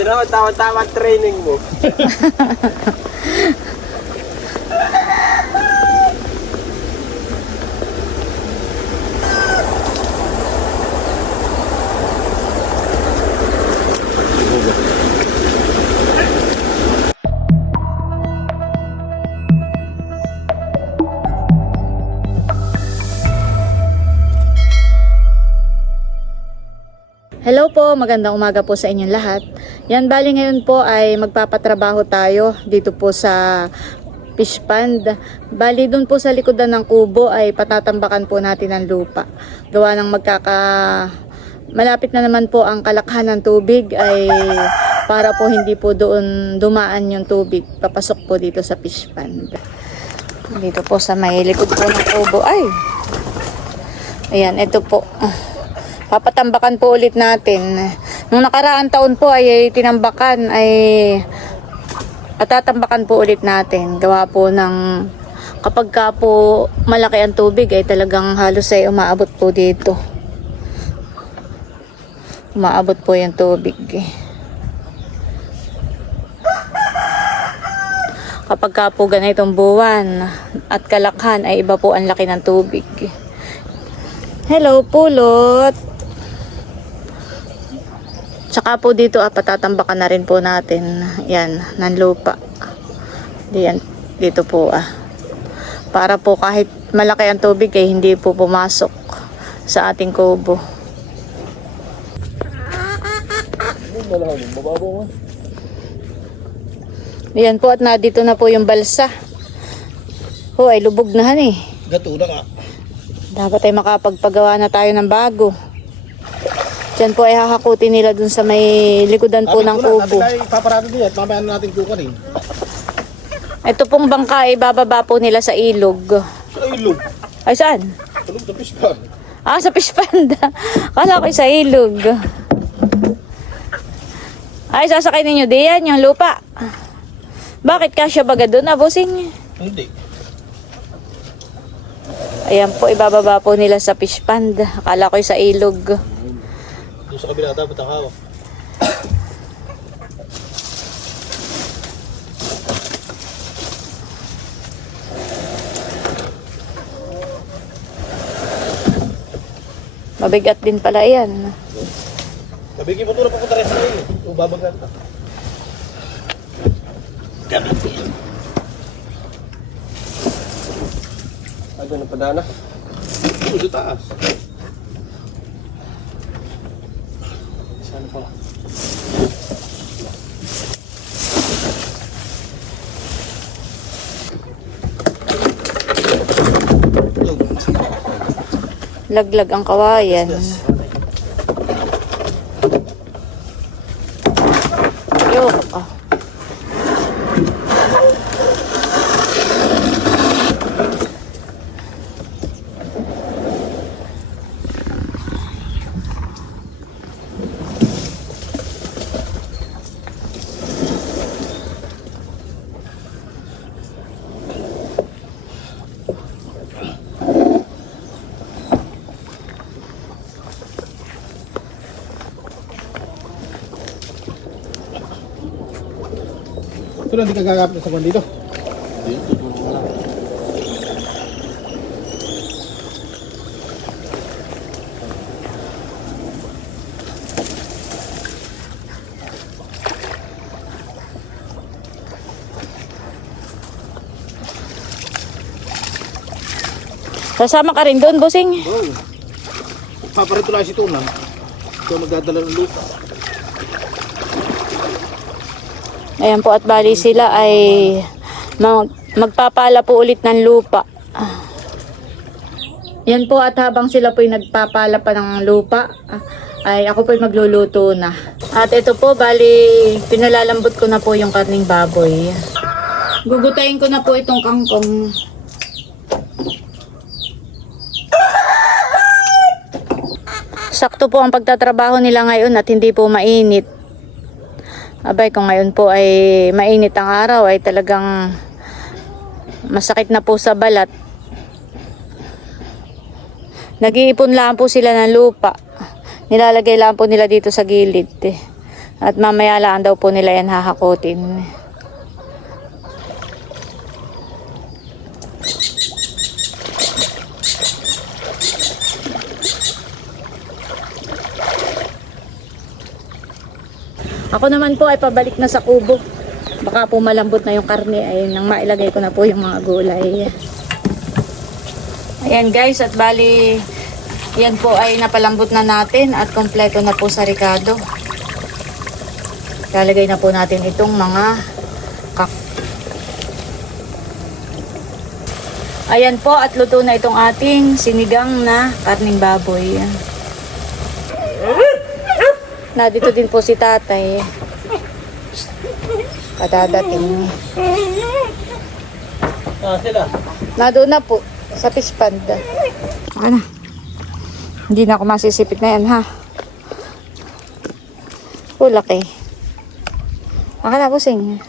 Sino, tama-tama training mo. Hello po, magandang umaga po sa inyong lahat. Yan, bali ngayon po ay magpapatrabaho tayo dito po sa fish pond. Bali dun po sa likodan ng kubo ay patatambakan po natin ang lupa. Gawa ng magkaka... Malapit na naman po ang kalakhan ng tubig ay para po hindi po doon dumaan yung tubig. Papasok po dito sa fish pond. Dito po sa may likod po ng kubo. Ay! Ayan, ito po. Papatambakan po ulit natin. Nung nakaraang taon po ay, ay tinambakan ay patatambakan po ulit natin. Gawa po ng kapag ka po malaki ang tubig ay talagang halos ay umaabot po dito. Umaabot po yung tubig. eh. Kapag ka po ganitong buwan at kalakhan ay iba po ang laki ng tubig. Hello, pulot! Tsaka po dito, ah, patatambakan na rin po natin. Yan, ng lupa. Diyan, dito po ah. Para po kahit malaki ang tubig ay hindi po pumasok sa ating kubo. Yan po at na dito na po yung balsa. Ho, ay lubog na han eh. Gato na ka. Dapat ay makapagpagawa na tayo ng bago. Diyan po ay hahakutin nila dun sa may likodan po ng kubo. Sabi tayo paparado din at mamaya na natin kukunin. Ito pong bangka ay bababa po nila sa ilog. Sa ilog. Ay saan? Tulog na fish ka. Ah, sa fish panda. Kala ko sa ilog. Ay, sasakay ninyo diyan yung lupa. Bakit kasya baga doon, abusing? Hindi. Ayan po, ibababa po nila sa fish pond. Akala ko sa ilog. Sa kabila dapat ang hawak. Mabigat din pala yan. Nabigyan mo ito na pupunta rin sa iyo. O babagat ka. Ay, doon ang padana. Oo, sa taas. Pala? Laglag ang kawayan. Yok. Ah. Ito na, hindi ka gagapit sa kwan dito. Kasama ka rin doon, busing. Oo. Paparito lang si Tunan. Ito magdadala ng lupa. Ayan po at bali sila ay mag, magpapala po ulit ng lupa. Yan po at habang sila po ay nagpapala pa ng lupa, ay ako po ay magluluto na. At ito po, bali, pinalalambot ko na po yung karning baboy. Gugutayin ko na po itong kangkong. Sakto po ang pagtatrabaho nila ngayon at hindi po mainit. Abay, kung ngayon po ay mainit ang araw, ay talagang masakit na po sa balat. Nag-iipon lang po sila ng lupa. Nilalagay lang po nila dito sa gilid. Eh. At mamaya lang daw po nila yan hahakutin. Ako naman po ay pabalik na sa kubo. Baka po malambot na yung karne ay nang mailagay ko na po yung mga gulay. Ayan guys, at bali yan po ay napalambot na natin at kompleto na po sa ricado. Lalagay na po natin itong mga kak. Ayan po at luto na itong ating sinigang na karning baboy. Na dito din po si tatay. Kadadating. Ah, sila. Nado na po sa fish pond. Ano? Hindi na ako masisipit na yan ha. Kulak eh. Aka na busing.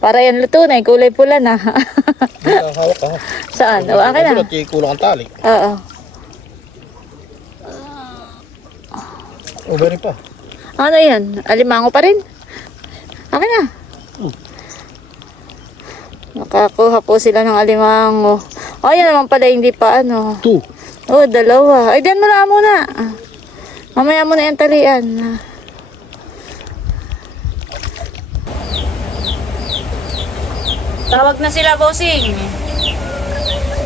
Para yan luto na, kulay pula na. Hawak ka. Saan? O, akin na. Kulang ang tali. Oo. Over pa. Ano yan? Alimango pa rin? Akin na. Nakakuha po sila ng alimango. Oh, yan naman pala hindi pa ano. Two. Oh, dalawa. Ay, diyan mo na muna. Mamaya mo na yung talian. Tawag na sila, bossing.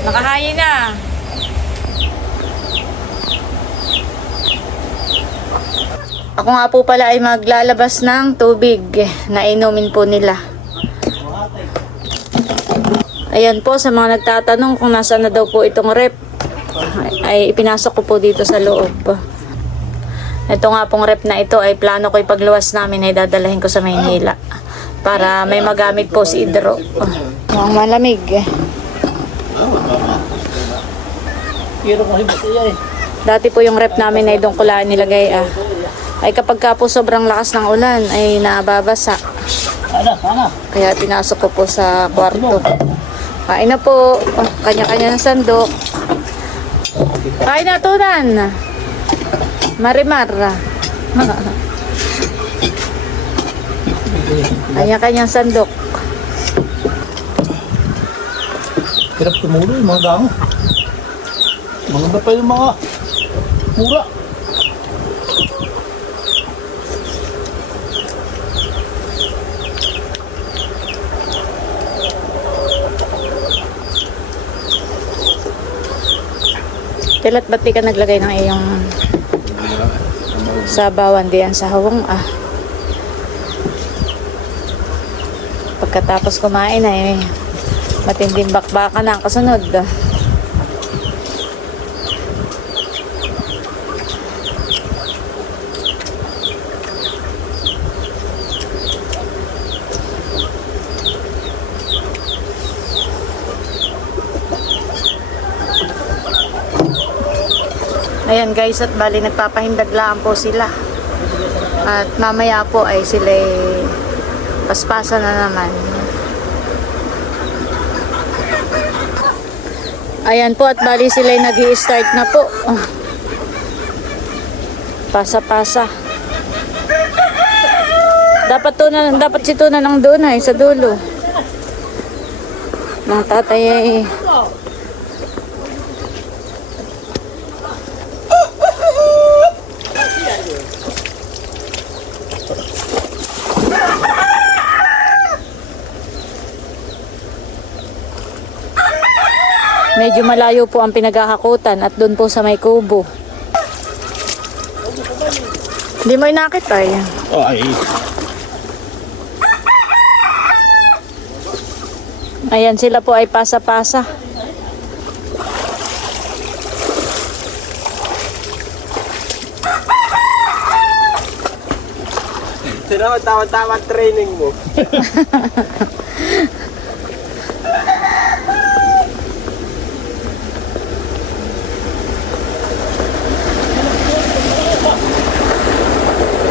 Nakahayi na. Ako nga po pala ay maglalabas ng tubig na inumin po nila. Ayan po, sa mga nagtatanong kung nasaan na daw po itong rep, ay ipinasok ko po dito sa loob. Ito nga pong rep na ito ay plano ko ipagluwas namin ay dadalahin ko sa Maynila para may magamit po si Idro. Ang malamig. Dati po yung rep namin ay doon ko lang nilagay ah. Ay kapag ka po sobrang lakas ng ulan ay nababasa. Kaya pinasok ko po sa kwarto. Kain na po. Oh, Kanya-kanya ng sandok. Kain na tunan. Marimar. Kanya-kanyang sandok. Hirap tumulo yung mga damo. Maganda pa yung mga mura. Tilat ba't di ka naglagay ng iyong sabawan diyan sa hawang ah. Pagkatapos kumain ay matinding bakbaka na ang kasunod. ah. Guys, at bali nagpapahindag lang po sila. At mamaya po ay sila paspasan na naman. Ayan po at bali sila nag start na po. Pasa-pasa. Dapat to na, dapat si Tuna nang doon ay sa dulo. Mga tatay ay Medyo malayo po ang pinaghahakutan at doon po sa may kubo. Hindi mo inakit ay. Ay. Ayan sila po ay pasa-pasa. Sino tama-tama training mo?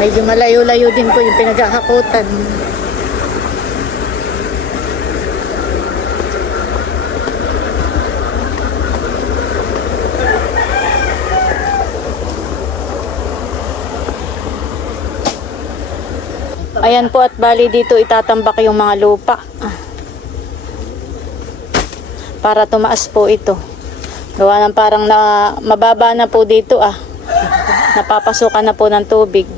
Medyo malayo-layo din po yung pinaghahakutan. Ayan po at bali dito itatambak yung mga lupa. Para tumaas po ito. Gawa ng parang na, mababa na po dito ah. Napapasukan na po ng tubig.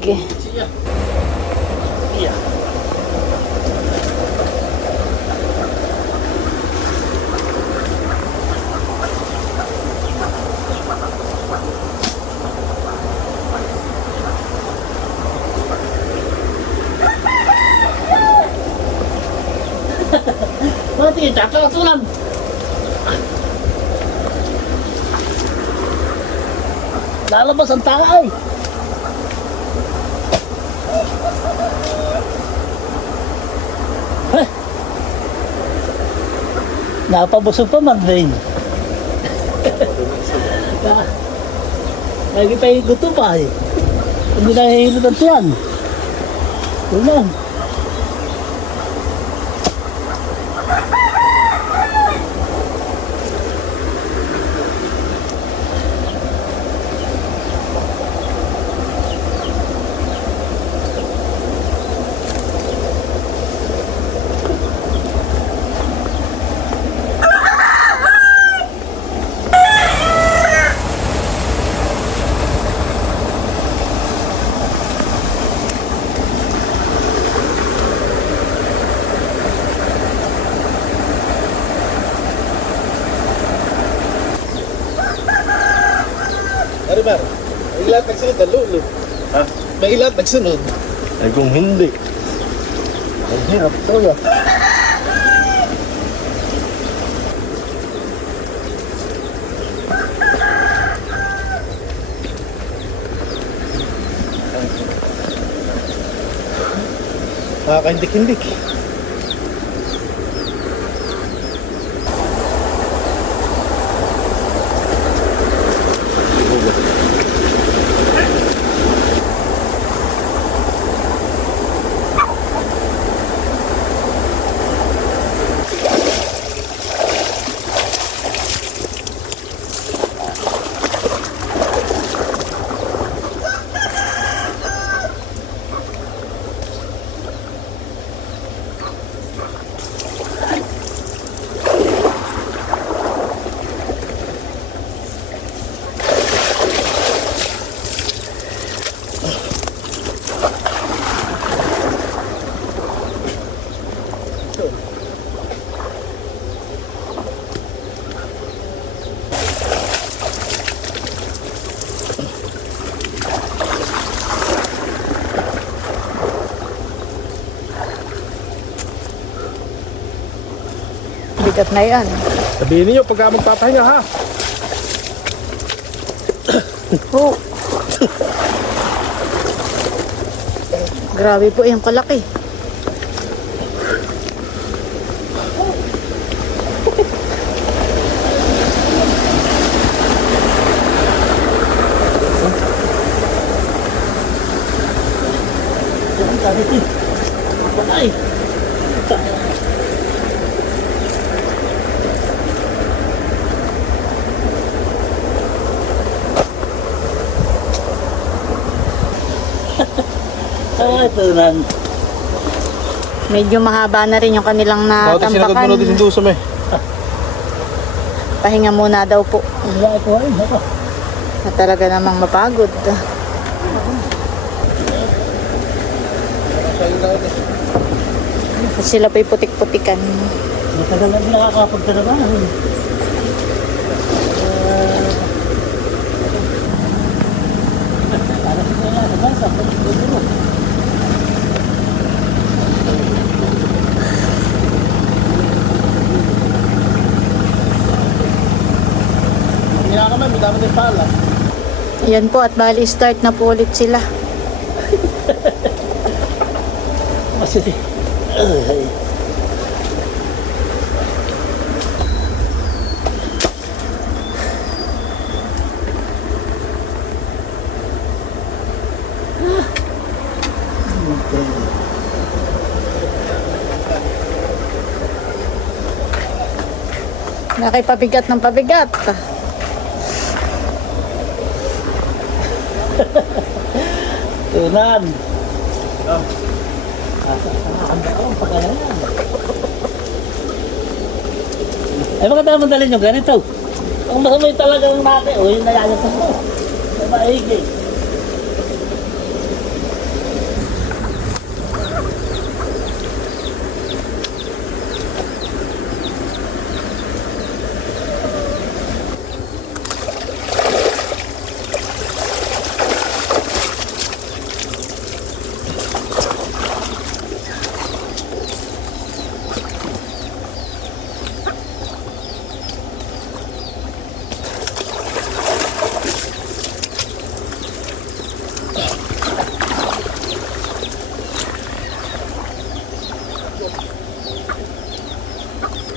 Mati, kakakasulan. Lalabas ang tanga ay. Eh. Pa man rin. Lagi pa yung gusto pa eh. Hindi na hihilot ang tuwan. Yun lang. Ano ba? May ilat nagsunod na lulo. Ha? May ilat nagsunod. Ay kung hindi. Ang hirap to ya. Nakakahindik-hindik. Bigat na yan. Sabihin niyo pagka magpapahinga ha. Oh. Grabe po yung kalaki. Sabi ko. Patay. Ah, ito nan. Medyo mahaba na rin yung kanilang Bakit sinagad mo natambakan. na din doon sa may? Pahinga muna daw po. Na talaga namang mapagod. At sila po'y putik-putikan. Matagal na nakakapagtalaga. Hindi na kami, may dapat yung pala. Yan po at bali start na po ulit sila. Kasi, ay, Nakipabigat ng pabigat. Tunan. Ano yan. Eh, bakit naman dalhin nyo ganito? Ang masamay talaga ng mate, o yung nayayatan mo. May maigi.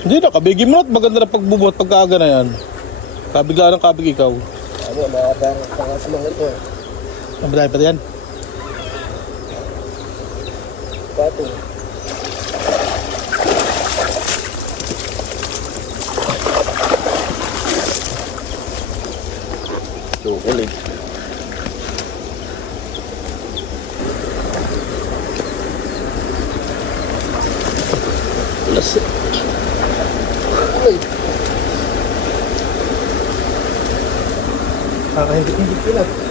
Hindi na, kabigi mo at maganda na pagbubuhat pagkaaga na yan. Kabigla ng kabig ikaw. Ano, makadarang pangas mga ito. Ang badaya pa yan. Pato. Chocolate. Plus, Kakahindi-hindi sila.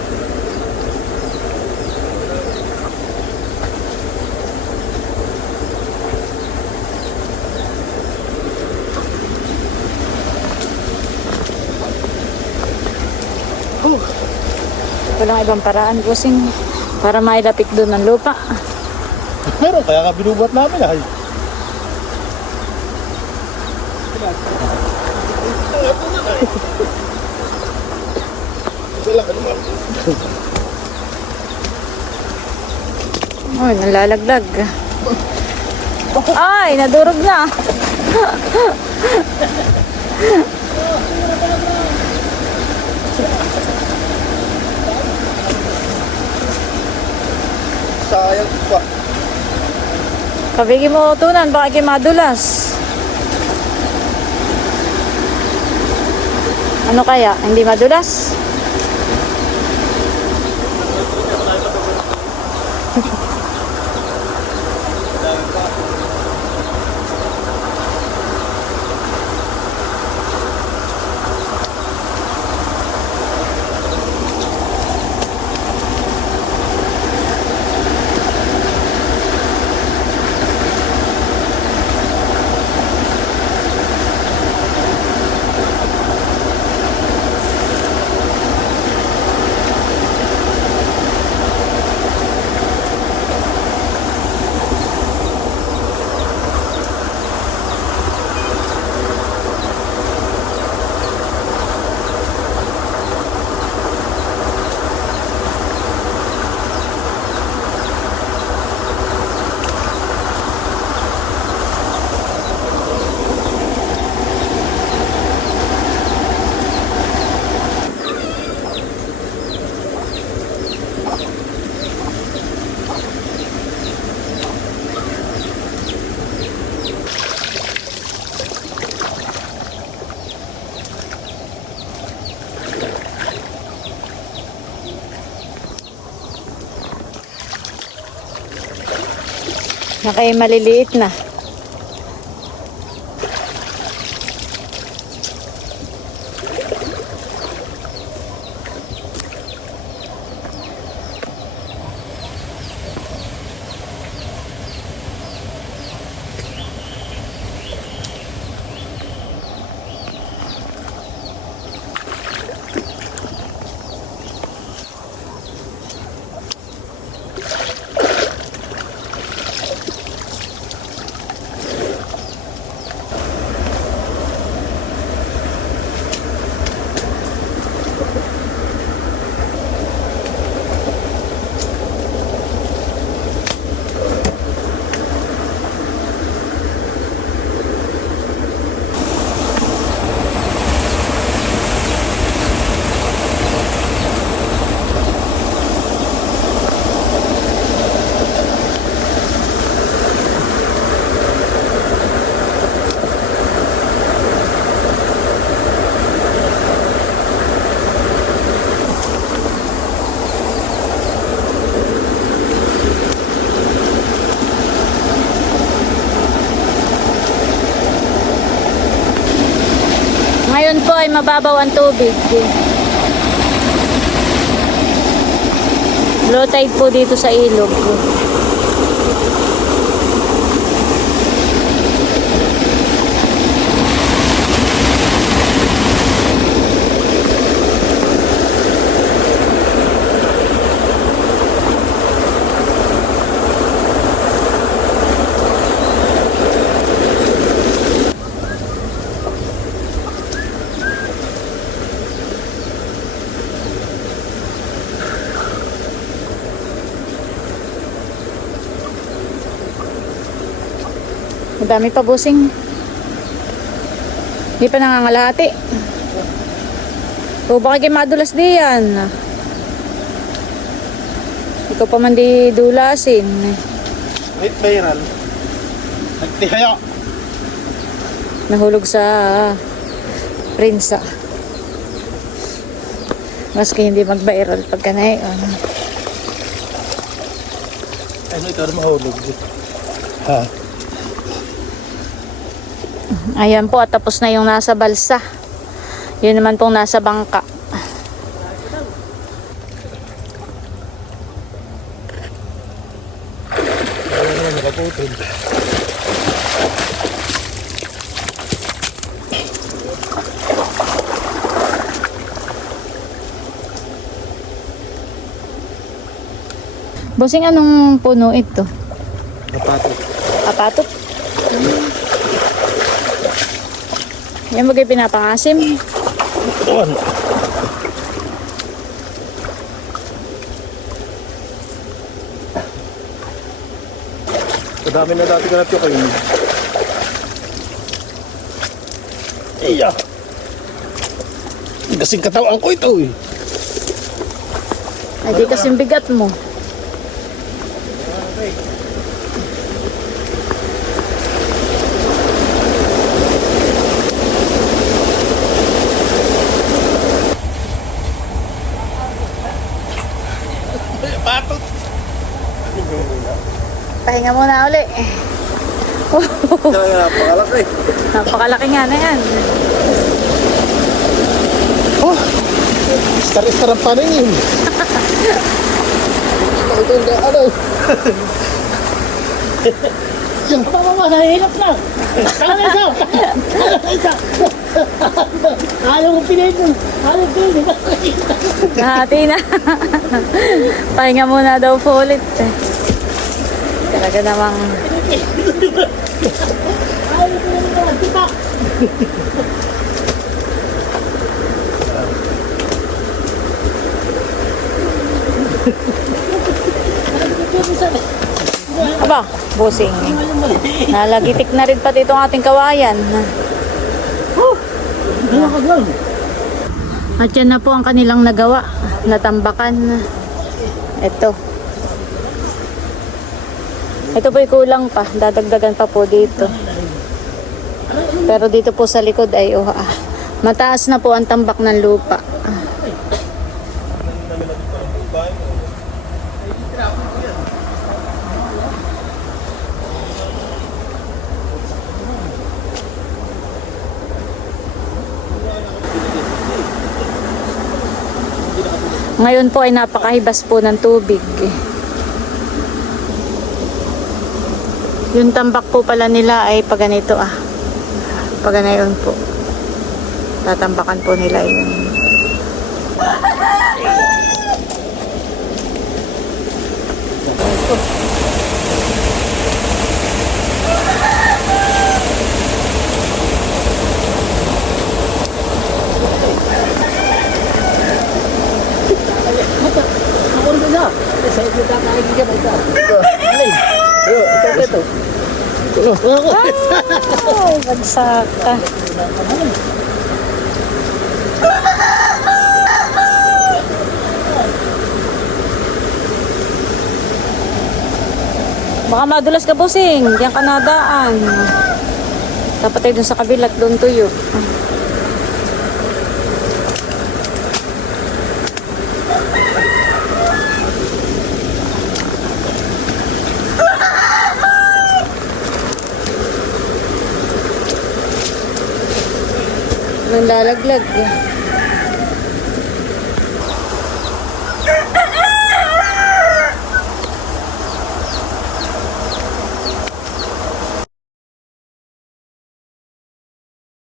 Walang ibang paraan, bossing. Para mailapit doon ng lupa. Meron, kaya nga binubuhat namin ay. Isa lang, ano ba? Ay, nalalaglag. Ay, nadurog na. Sayang pa. Kabigi mo tunan, baka kayo madulas. Ano kaya? Hindi madulas? Nakay maliliit na. Ay mababaw ang tubig. Low tide po dito sa ilog. Madami pa busing. Hindi pa nangangalahati. O baka kayo madulas di yan. Ikaw pa man di dulasin. Wait, viral. Nagtihaya. Nahulog sa prinsa. Maski hindi mag-viral pagka na yun. Ano ito, mahulog. Ha? Ayan po, at tapos na yung nasa balsa. Yun naman pong nasa bangka. Bossing, anong puno ito? Napatok. Apatot? Yan kayo pinapangasim. Doon. Madami na dati ka na kayo. Iya. Kasing katawan ko ito eh. Ay, di kasing bigat mo. Patot. Pahinga muna uli. Napakalaki. Napakalaki nga na yan. Oh, star-star ang paningin. Ito yung ano. Yung pa mama, nahihilap na. Kala na isa. Kala na isa. Ayaw mo pinayin mo. Ayaw mo pinayin mo. Nahati na. Pahinga muna daw po ulit. eh. Talaga namang. Aba, busing. Nalagitik na rin pati itong ating kawayan. Nakagawin. At yan na po ang kanilang nagawa. Natambakan. Ito. Ito po'y kulang pa. Dadagdagan pa po dito. Pero dito po sa likod ay oh, ah, mataas na po ang tambak ng lupa. Ngayon po ay napakahibas po ng tubig. Yung tambak po pala nila ay pag ganito ah. Pag ganayon po. Tatambakan po nila yun. Ako rin na. Sa ito kakain ka ba ito? Alin? Ito, ito. Ay, bagsak ka. Baka madulas ka busing. Diyan ka nadaan. Dapat tayo dun sa kabilat, doon tuyo. Nang अलग अलग